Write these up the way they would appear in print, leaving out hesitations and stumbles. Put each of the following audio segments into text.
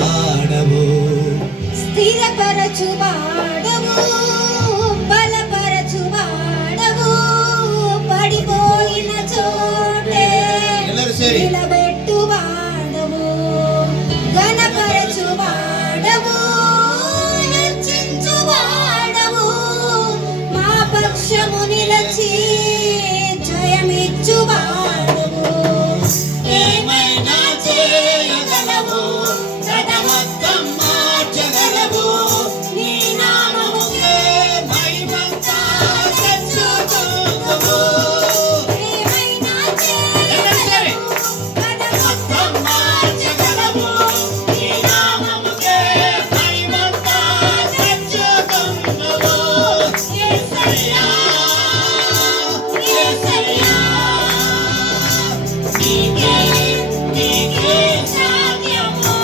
వాడవు, స్థిరపరచు వాడవు, బలపరచు వాడవు, పడిపోయిన చోటే నిలబెట్టు వాడవు, ఘనపరచు వాడవు, హెచ్చించు వాడవు, మా పక్షము నిలచి జయమిచ్చు వాడవు. ఏమైనా చేయగలవు, కథ మొత్తం మార్చగలవు, నీ నామముకే మహిమంతా తెచ్చుకుందువు. ఏమైనా చేయగలవు, కథ మొత్తం మార్చగలవు, నీ నామముకే మహిమంతా తెచ్చుకుందువు. యేసయ్యా, యేసయ్యా, నీకే నీకే సాధ్యము.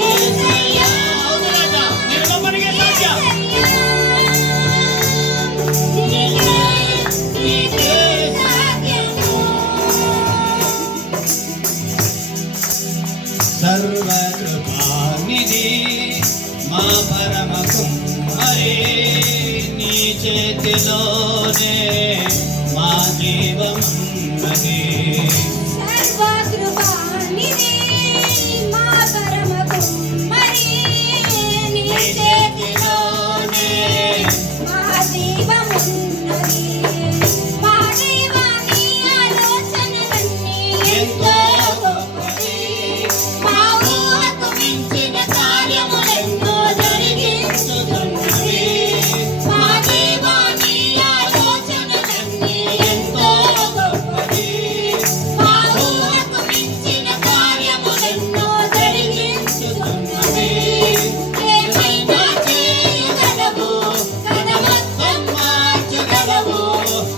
యేసయ్యా, అవునట, నిలబడిగే సాధ్యం. నీకే నీకే సాధ్యము. సర్వకృపానిధి మా పరమ కుమ్మరి, నీ చేతిలోనే మా జీవమున్నది. సర్వకృపానిధి మా పరమ కుమ్మరి, నీ చేతిలోనే మా జీవమున్నది. మా దేవా, నీ ఆలోచనలన్నీ ఎంతో గొప్పవి, మా ఊహకు మించిన కార్యములెన్నో జరిగించుతున్నవి. మా దేవా, నీ ఆలోచనలన్నీ ఎంతో గొప్పవి, మా ఊహకు మించిన కార్యములెన్నో జరిగించుతున్నవి. ఏమైనా చేయగలవు, కథ మొత్తం మార్చగలవు,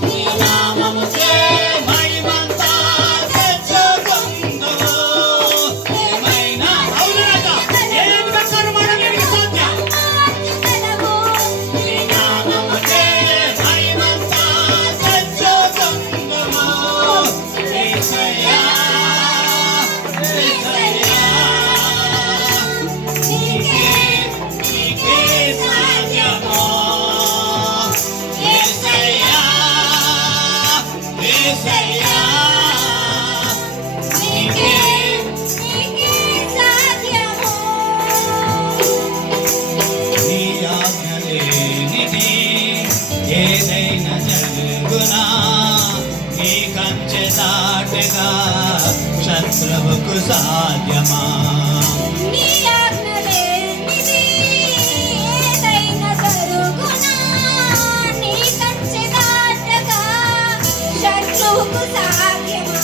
నీ నామముకే మహిమంతా తెచ్చుకుందువు. ఏమైనా అవునట, ఏమి కర్మ మనకి సాధ్యం. మార్చగలవు. నీ నామముకే మహిమంతా తెచ్చుకుందువు. యేసయ్యా, యేసయ్యా, నీకే నీకే సాధ్యము. యేసయ్యా, యేసయ్యా, నీకే నీకే సాధ్యము. నీ ఆజ్ఞ లేనిది ఏదైనా జరుగునా, నీ కంచె దాటగా శత్రువుకు సాధ్యమా. నీ ఆజ్ఞ లేనిది ఏదైనా జరుగునా, నీ కంచె దాటగా శత్రువుకు సాధ్యమా.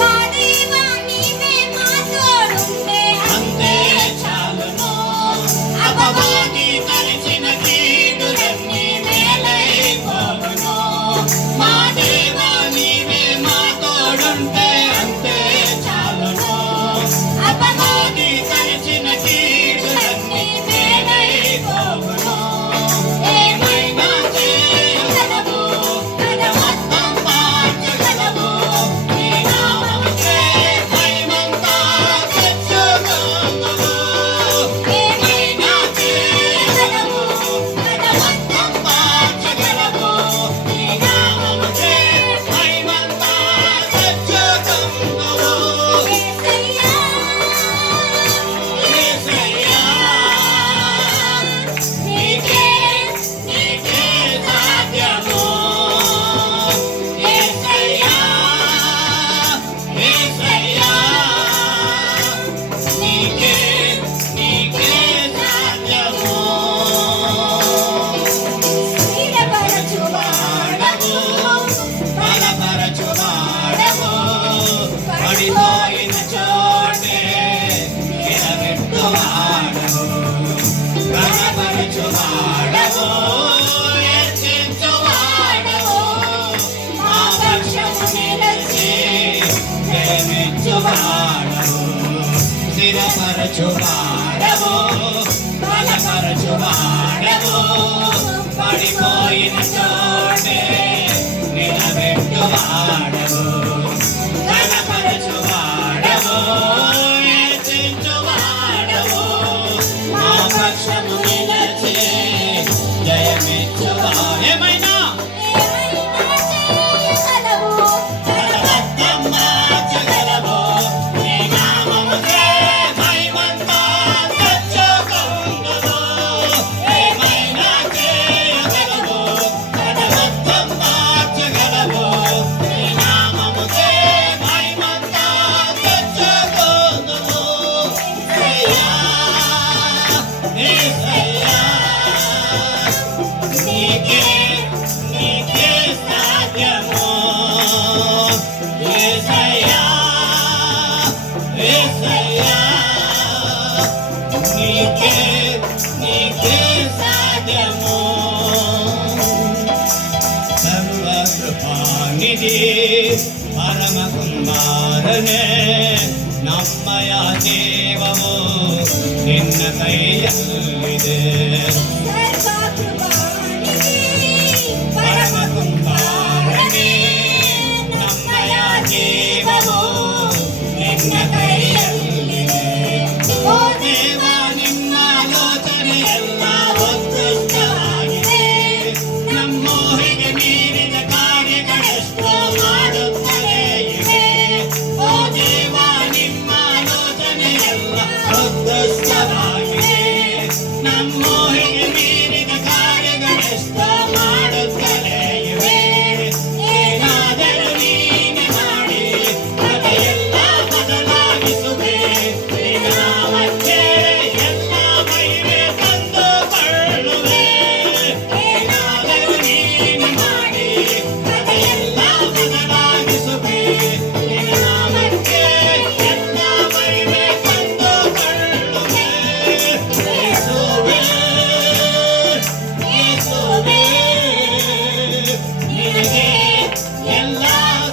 మా దేవా, నీవే మా తోడుండే అంతే చాలును, అపవాది తలచిన కీడులన్నీ మేలైపోవును. మా దేవా, నీవే మా తోడుంటే అంతే చాలును, అపవాది తలచిన కీడులన్నీ మేలైపోవును. ఏమైనా చేయగలవు, కథ మొత్తం మార్చగలవు, నీ నామముకే మహిమంతా తెచ్చుకుందువు. ఏమైనా చేయగలవు, కథ మొత్తం మార్చగలవు, నీ నామముకే మహిమంతా తెచ్చుకుందువు. యేసయ్యా, యేసయ్యా, నీకే నీకే సాధ్యము. యేసయ్యా, యేసయ్యా, నీకే నీకే సాధ్యము. స్థిరపరచు వాడవు, బలపరచు వాడవు, పడిపోయిన చోటే నిలబెట్టు వాడవు, ఘనపరచు వాడవు, హెచ్చించు వాడవు, మా పక్షము నిలిచి ప్రేమించు వాడవు, స్థిరపరచు వాడవు, బలపరచు వాడవు, పడిపోయిన చోటే నిలబెట్టు వాడవు, ఘనపరచు వాడవు, హెచ్చించు నీకే నీకే సాధ్యము యేసయ్యా యేసయ్యా నీకే నీకే సాధ్యము ಸರ್ವಕೃಪಾನಿಧಿ ಪರಮ ಕುಮಾರನೇ ನಮ್ಮಯ ಜೀವವು ನಿನ್ನ ಕೈಯಲ್ಲಿದೆ ಪರಮ ಕುಮಾರನೇ ನಮ್ಮಯ ಜೀವವು ನಿನ್ನ ಕೈಯಲ್ಲಿದೆ ಓ ದೇವ ನಿಮ್ಮ ಆಲೋಚನೆ ಎಲ್ಲ ಉತ್ಕೃಷ್ಟವಾಗಿದೆ ನಮ್ಮೂರಿಗೆ ಮೀರಿದ ಕಾರ್ಯಗಳೆಷ್ಟೋ ಮಾಡುತ್ತಲೇ ಇವೆ ಓ ದೇವ ನಿಮ್ಮ ಆಲೋಚನೆ ಎಲ್ಲ ಉತ್ಕೃಷ್ಟವಾಗಿದೆ ನಮ್ಮೂರಿಗೆ ಮೀರಿದ ಕಾರ್ಯಗಳೆಷ್ಟೋ ಮಾಡುತ್ತಲೇ ಇವೆ ಏನಾದರೂ ನೀನೆ ಮಾಡಿ ಅದೆಲ್ಲ ಬದಲಾಗಿಸುವೆ ನಿನ್ನ ನಾಮಕ್ಕೆ ಎಲ್ಲ ಮಹಿಮೆ ತಂದುಕೊಳ್ಳುವೆ ಏನಾದರೂ ನೀನೆ ಮಾಡಿ ಅದೆಲ್ಲ ಬದಲಾಗಿಸುವೆ ನಿನ್ನ ನಾಮಕ್ಕೆ ಎಲ್ಲ ಮಹಿಮೆ ತಂದುಕೊಳ್ಳುವೆ ಯೇಸುವೇ ಯೇಸುವೇ ನಿನಗೆ ಎಲ್ಲ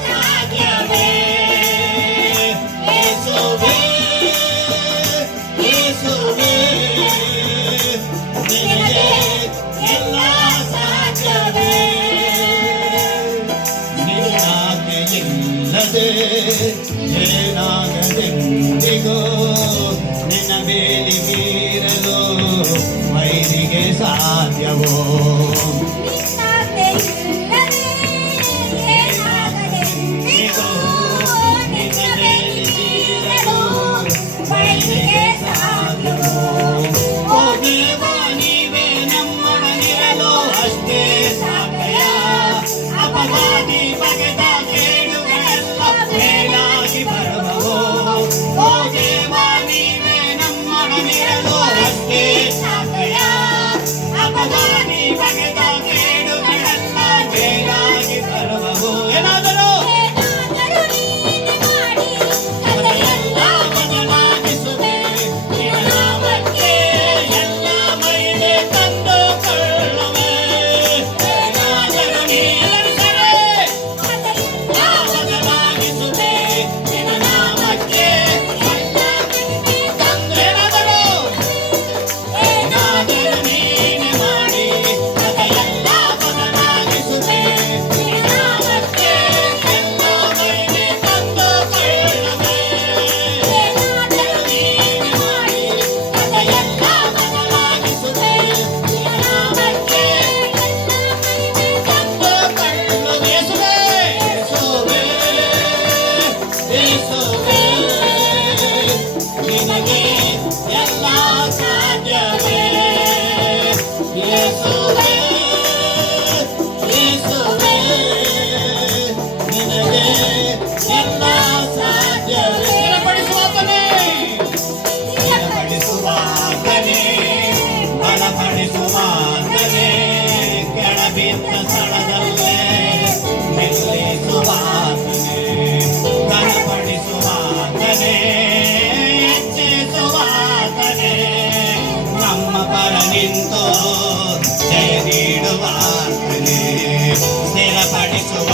ಸಾಧ್ಯವೇ ಯೇಸುವೇ ಯೇಸುವೇ ನಿನಗೆ ಎಲ್ಲ ಸಾಧ್ಯವೇ ನಿನ್ನಾಜ್ಞೆಯಿಲ್ಲದೆ ಏನಾಗದೆಂದಿಗೂ ನಿನ್ನ ಬೇಲಿ ಮೀರಲು ವೈರಿಗೆ ಸಾಧ್ಯವೋ ಏನಾಗದೆಂದಿಗೂ ನಿನ್ನ ಬೇಲಿ ಮೀರಲು ವೈರಿಗೆ ಸಾಧ್ಯವೋ ಓ ದೇವ ನೀವೇ ನಮ್ಮೊಡನಿರಲು ಅಷ್ಟೇ ಸಾಕಯ್ಯ ಅಪವಾದಿ ಬಗೆದ ಕೇಡುಗಳೆಲ್ಲ ಮೇಲಾಗಿ ಬರುವವು ಓ ದೇವ ನೀವೇ ನಮ್ಮೊಡನಿರಲು ಅಷ್ಟೇ ಸಾಕಯ್ಯ ಅಪವಾದಿ ಬಗೆದ ಕೇಡುಗಳೆಲ್ಲ ಮೇಲಾಗಿ ಬರುವವು ಏನಾದರೂ ಅದೆಲ್ಲ ಬದಲಾಗಿಸುವೆ ನಿನ್ನ ನಾಮಕ್ಕೆ ಎಲ್ಲ ಮಹಿಮೆ ತಂದುಕೊಳ್ಳುವೆ ಏನಾದರೂ ನೀ ಎಲ್ಲರೂ ಸೇರಿ ಬದಲಾಗಿಸುವೆ ನಿನ್ನ ನಾಮಕ್ಕೆ ಎಲ್ಲ ಮಹಿಮೆ ತಂದು ಏನಾದರೂ ನೀನೆ ಮಾಡಿ ಅದೆಲ್ಲ ಬದಲಾಗಿಸುವೆ ನಿನ್ನ ನಾಮಕ್ಕೆ ಎಲ್ಲ ಮಹಿಮೆ ತಂದುಕೊಳ್ಳುವೆ ಏನಾದರೂ ನೀನೆ ಮಾಡಿ ಅದೆಲ್ಲ ಬದಲಾಗಿಸುವೆ ನಿನ್ನ ನಾಮಕ್ಕೆ ಎಲ್ಲ ಮಹಿಮೆ ತಂದುಕೊಳ್ಳುವೆ ಯೇಸುವೇ ಯೇಸುವೇ ನಿನಗೆ ಎಲ್ಲ ಸಾಧ್ಯವೇ ಯೇಸುವೇ ಯೇಸುವೇ ನಿನಗೆ ಎಲ್ಲ ಸಾಧ್ಯವೇ ಬಲಪಡಿಸುವಾತನೇ ಬಲಪಡಿಸುವಾತನೇ ಕೆಳಬಿದ್ದ ಸ್ಥಳದಲ್ಲೇ ನಿಲ್ಲಿಸುವಾತನೇ ಬಲಪಡಿಸುವಾತನೇ ಹೆಚ್ಚಿಸುವಾತನೇ ನಮ್ಮ ಪರ ನಿಂತು ಜಯ ನೀಡುವಾತನೇ ಸ್ಥಿರಪಡಿಸುವ